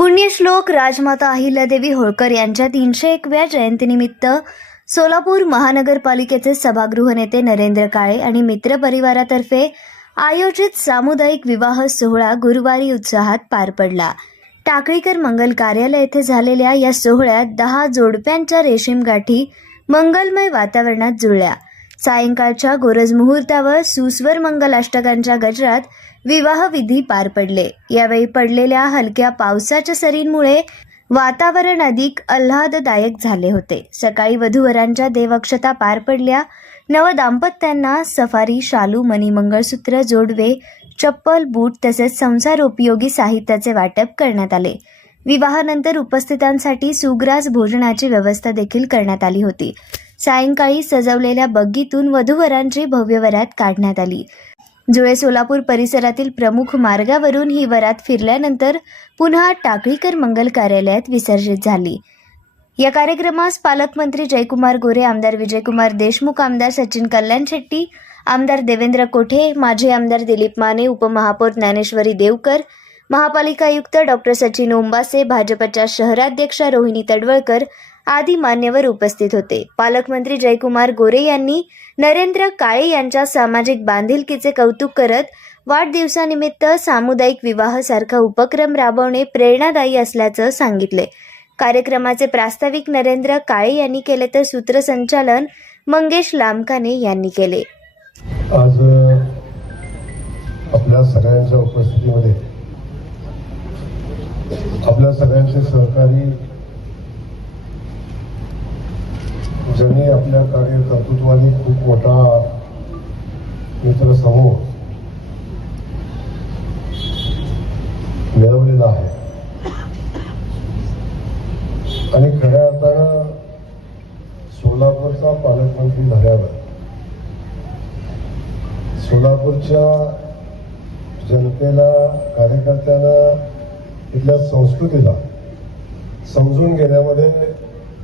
पुण्यश्लोक राजमाता अहिल्यादेवी होळकर यांच्या 301व्या जयंतीनिमित्त सोलापूर महानगरपालिकेचे सभागृह नेते नरेंद्र काळे आणि मित्र परिवारातर्फे आयोजित सामुदायिक विवाह सोहळा गुरुवारी उत्साहात पार पडला। टाकळीकर मंगल कार्यालय येथे झालेल्या या सोहळ्यात 10 जोडप्यांच्या रेशीम गाठी मंगलमय वातावरणात जुळल्या। सायंकाळच्या गोरज मुहूर्तावर सुस्वर मंगलाष्टकांच्या गजरात विवाह विधी पार पडले। यावेळी पडलेल्या हलक्या पावसाच्या सरींमुळे वातावरण अधिक आल्हाददायक झाले होते। सकाळी वधूवरांच्या देवक्षता पार पडल्या। नवदाम्पत्यांना सफारी, शालू, मणी, मंगळसूत्र, जोडवे, चप्पल, बूट तसेच संसार उपयोगी साहित्याचे वाटप करण्यात आले। विवाहानंतर उपस्थितांसाठी सुग्रास भोजनाची व्यवस्था देखील करण्यात आली होती। सायंकाळी सजवलेल्या बग्गीतून वधूवरांची भव्य वरात काढण्यात आली। जुळे सोलापूर परिसरातील प्रमुख मार्गावरून ही वरात फिरल्यानंतर पुन्हा टाकळीकर मंगल कार्यालयात विसर्जित झाली। या कार्यक्रमास पालकमंत्री जयकुमार गोरे, आमदार विजयकुमार देशमुख, आमदार सचिन कल्याण शेट्टी, आमदार देवेंद्र कोठे, माजी आमदार दिलीप माने, उपमहापौर ज्ञानेश्वरी देवकर, महापालिका आयुक्त डॉक्टर सचिन ओंबासे, भाजपच्या शहराध्यक्षा रोहिणी तडवळकर आदी मान्यवर उपस्थित होते। पालकमंत्री जयकुमार गोरे यांनी नरेंद्र काळे यांच्या सामाजिक बांधिलकीचे कौतुक करत वाढदिवसानिमित्त सामुदायिक विवाहासारखा उपक्रम राबवणे प्रेरणादायी असल्याचं सांगितले। कार्यक्रमाचे प्रास्ताविक नरेंद्र काळे यांनी केले तर सूत्रसंचालन मंगेश लामकाने यांनी केले। आज आपल्या सगळ्यांच्या उपस्थितीमध्ये आपल्या सगळ्यांचे सहकारी ज्यांनी आपल्या कार्यकर्तृत्वाने खूप मोठा मित्रसमूह मिळवलेला आहे आणि खऱ्या अर्थानं सोलापूरचा पालकमंत्री झाल्यावर सोलापूरच्या जनतेला, कार्यकर्त्यांना, इथल्या संस्कृतीला समजून घेण्यामध्ये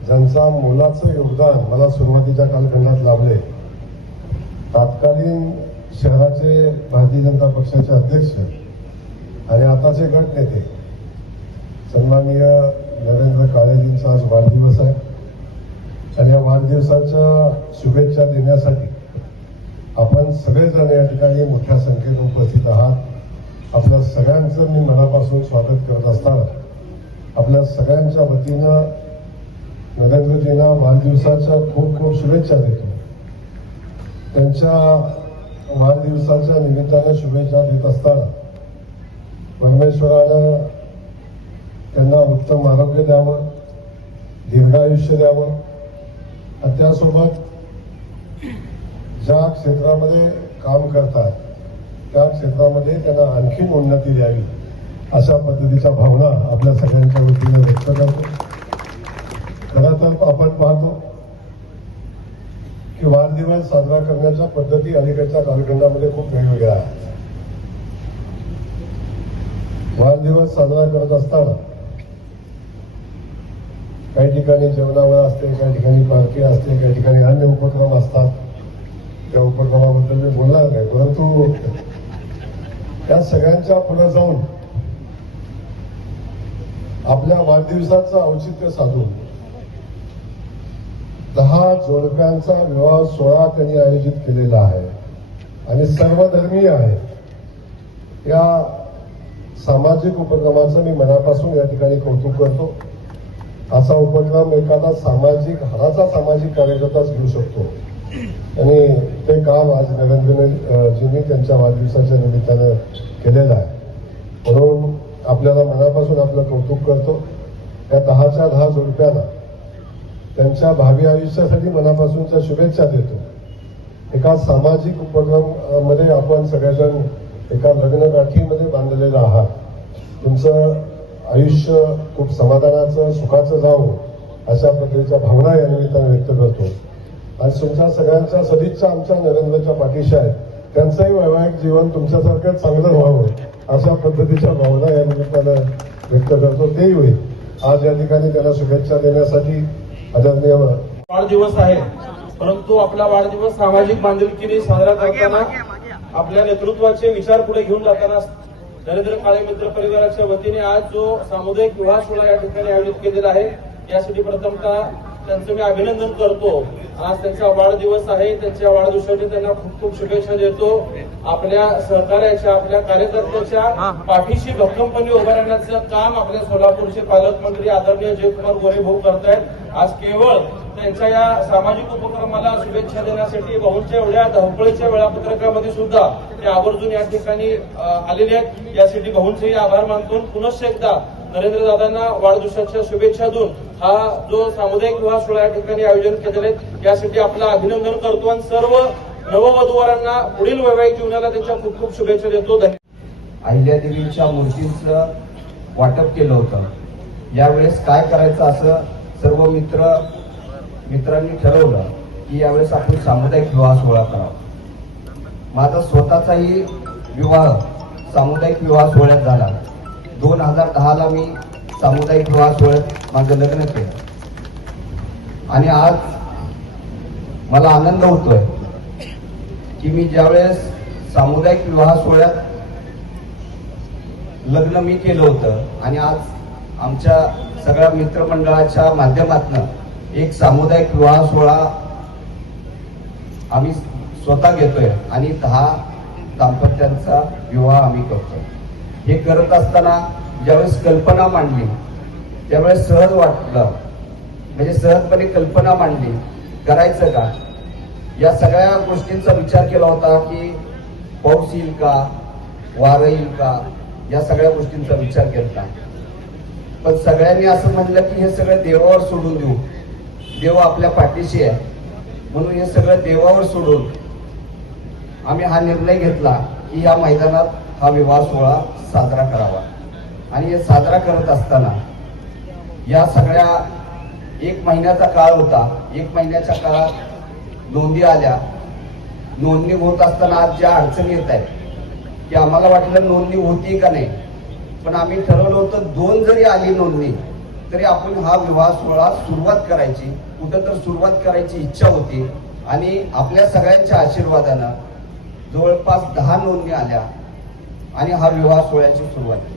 ज्यांचा मोलाचं योगदान मला सुरुवातीच्या कालखंडात लाभले, तत्कालीन शहराचे भारतीय जनता पक्षाचे अध्यक्ष आणि आताचे गट नेते सन्माननीय नरेंद्र काळेजींचा आज वाढदिवस आहे आणि या वाढदिवसाच्या शुभेच्छा देण्यासाठी आपण सगळेजण या ठिकाणी मोठ्या संख्येने उपस्थित आहात। आपल्या सगळ्यांचं मी मनापासून स्वागत करत असताना आपल्या सगळ्यांच्या वतीनं नरेंद्रजींना वाढदिवसाच्या खूप खूप शुभेच्छा देतो। त्यांच्या वाढदिवसाच्या निमित्ताने शुभेच्छा देत असताना परमेश्वरानं त्यांना उत्तम आरोग्य द्यावं, दीर्घायुष्य द्यावं आणि त्यासोबत ज्या क्षेत्रामध्ये काम करतात त्या क्षेत्रामध्ये त्यांना आणखीन उन्नती द्यावी अशा पद्धतीच्या भावना आपल्या सगळ्यांच्या वतीने व्यक्त करतो। खरं तर आपण पाहतो की वाढदिवस साजरा करण्याच्या पद्धती अलीकडच्या कालखंडामध्ये खूप वेगवेगळ्या आहेत। वाढदिवस साजरा करत असताना काही ठिकाणी जेवणावळ असते, काही ठिकाणी पार्टी असते, काही ठिकाणी अन्य उपक्रम असतात। त्या उपक्रमाबद्दल मी बोलणार नाही, परंतु त्या सगळ्यांच्या पुढे जाऊन आपल्या वाढदिवसाचं औचित्य साधून 10 जोडप्यांचा विवाह सोहळा त्यांनी आयोजित केलेला आहे आणि सर्वधर्मीय आहे। या सामाजिक उपक्रमाचं मी मनापासून या ठिकाणी कौतुक करतो। असा उपक्रम एखादा हाडाचा सामाजिक कार्यकर्ताच घेऊ शकतो आणि ते काम आज नरेंद्रजींनी त्यांच्या वाढदिवसाच्या निमित्तानं केलेलं आहे। म्हणून आपल्याला मनापासून आपलं कौतुक करतो। या 10च्या 10 जोडप्यांना त्यांच्या भावी आयुष्यासाठी मनापासूनच्या शुभेच्छा देतो। एका सामाजिक उपक्रम मध्ये आपण सगळेजण एका लग्नगाठीमध्ये बांधलेलं आहात। तुमचं आयुष्य खूप समाधानाचं, सुखाचं जावं अशा पद्धतीच्या भावना या निमित्ताने व्यक्त करतो आणि तुमच्या सगळ्यांच्या सदिच्छा आमच्या नरेंद्रच्या पाठीशी आहेत। त्यांचंही वैवाहिक जीवन तुमच्यासारखं चांगलं व्हावं अशा पद्धतीच्या भावना या निमित्तानं व्यक्त करतो। तेही होईल। आज या ठिकाणी त्यांना शुभेच्छा देण्यासाठी आदरणीय वाढदिवस आहे, परंतु आपला वाढदिवस सामाजिक बांधिलकीने साजरा करताना आपल्या नेतृत्वाचे विचार पुढे घेऊन जाताना नरेंद्र काळे मित्र परिवाराच्या वतीने आज जो सामुदायिक विवाह सोहळा या ठिकाणी आयोजित केलेला आहे यासाठी प्रथमतः त्यांचं मी अभिनंदन करतो. आज त्यांचा वाढदिवस आहे. त्यांच्या वाढदिवसासाठी त्यांना खूप खूप शुभेच्छा देतो. आपल्या सहकार्याच्या आपल्या कार्यकर्त्याच्या पाठीशी भक्कमपणे उभं राहण्याचं काम आपल्या सोलापूरचे पालकमंत्री आदरणीय जयकुमार गोरे भाऊ करतायत. आज केवळ त्यांच्या या सामाजिक उपक्रमाला शुभेच्छा देण्यासाठी भाऊंच्या एवढ्या धावपळीच्या वेळापत्रकामध्ये सुद्धा ते आवर्जून या ठिकाणी आलेले आहेत. यासाठी भाऊंचेही आभार मानतो. पुनश्च एकदा नरेंद्र दादांना वाढदिवसाच्या शुभेच्छा देऊन हा जो सामुदायिक विवाह सोहळा या ठिकाणी आयोजन केलेले यासाठी आपलं अभिनंदन करतो आणि सर्व नववधूवरांना पुढील वैवाहिक जीवनाला त्यांच्या खूप खूप शुभेच्छा देतो. धन्यवाद. अहिल्यादेवीच्या मूर्तीचं वाटप केलं होतं. यावेळेस काय करायचं असं सर्व मित्रांनी ठरवलं की यावेळेस आपण सामुदायिक विवाह सोहळा करावा. माझा स्वतःचाही विवाह सामुदायिक विवाह सोहळ्यात झाला. 2010ला मी सामुदायिक विवाह सोहळ्यात माझं लग्न केलं आणि आज मला आनंद होतोय की मी ज्यावेळेस सामुदायिक विवाह सोहळ्यात लग्न मी केलं होतं आणि आज आमच्या सगळ्या मित्रमंडळाच्या माध्यमातून एक सामुदायिक विवाह सोहळा आम्ही स्वतः घेतोय आणि 10 दाम्पत्यांचा विवाह आम्ही करतोय. हे करत असताना ज्यावेळेस कल्पना मांडली त्यावेळेस सहज वाटलं, म्हणजे सहजपणे कल्पना मांडली करायचं का. या सगळ्या गोष्टींचा विचार केला होता की पाऊस येईल का, वारं येईल का, या सगळ्या गोष्टींचा विचार केला. पण सगळ्यांनी असं म्हणलं की हे सगळं देवावर सोडून देऊ, देव आपल्या पाठीशी आहे, म्हणून हे सगळं देवावर सोडून आम्ही हा निर्णय घेतला की या मैदानात हा विवाह सोहळा साजरा करावा. आणि हे साजरा करत असताना या सगळ्या 1 महिन्याचा काळ होता. 1 महिन्याच्या काळात नोंदी आल्या. नोंदणी होत असताना आज ज्या अडचणी येत आहेत की आम्हाला वाटलं नोंदणी होती का नाही, पण आम्ही ठरवलं होतं 2 जरी आली नोंदणी तरी आपण हा विवाह सोहळा सुरुवात करायची, कुठं तर सुरुवात करायची इच्छा होती. आणि आपल्या सगळ्यांच्या आशीर्वादानं जवळपास 10 नोंदणी आल्या आणि हा विवाह सोहळ्याची सुरुवात केली.